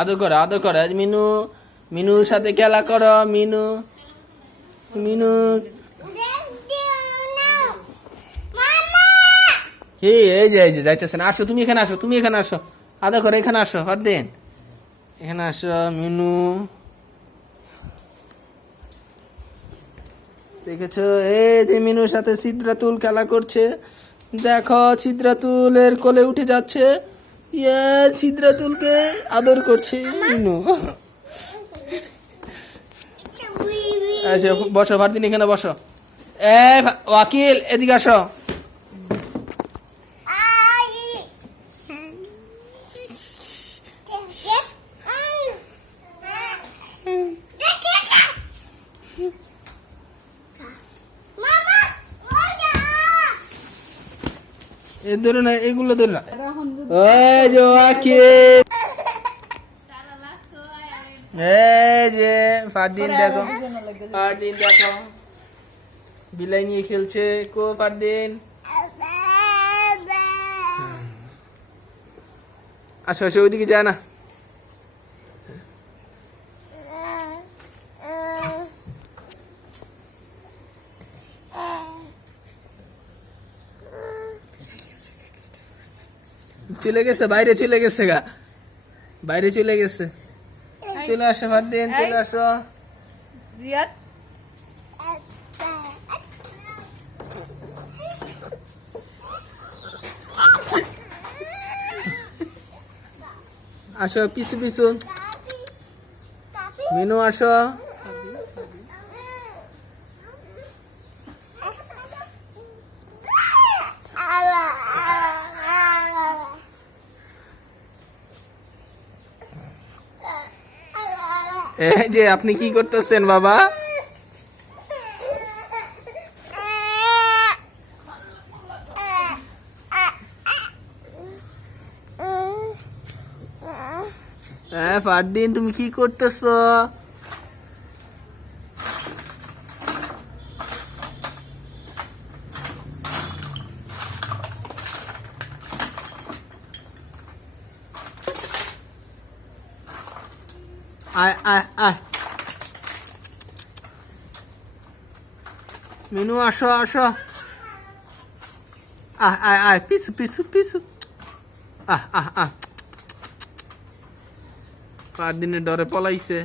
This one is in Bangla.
আদর করো আজ মিনু, মিনুর সাথে খেলা করো মিনু, মিনু। এই যে যাইতেছে না, আসো তুমি এখানে আসো, তুমি এখানে আসো, আদর করো, এখানে আসো ফারদিন, এখানে আসো মিনু। দেখেছো এই যে মিনুর সাথে সিদ্রাতুল খেলা করছে, দেখো সিদ্রাতুলের কোলে উঠে যাচ্ছে, ইয়ে সিদ্রাতুলকে আদর করছে মিনু। আচ্ছা বসো ফারদিন, এখানে বসো। ওয়াকিল এদিকে আসো। এ ধরো না, এগুলো ধরো না। এই যে ওয়াকিল, এই যে ফারদিন দেখো, ফারদিন দেখো বিলাই নিয়ে খেলছে, কো ফারদিন আসো আসো, ওইদিকে যায় না। চলে গেছে বাইরে, চলে গেছে গা, বাইরে চলে গেছে। চলে আসো ফারদিন, চলে আসো। রিয়াদ আসো পিছু পিছু, মিনু আসো। এই যে আপনি কি করতেছেন বাবা? হ্যাঁ ফারদিন তুমি কি করতেছো? আয় আয় আয়, মিনু আসো আসো, আয় আয় আয়, পিছু পিছু পিছু, আহ আহ আহ। ফারদিনের ডরে পলাইছে।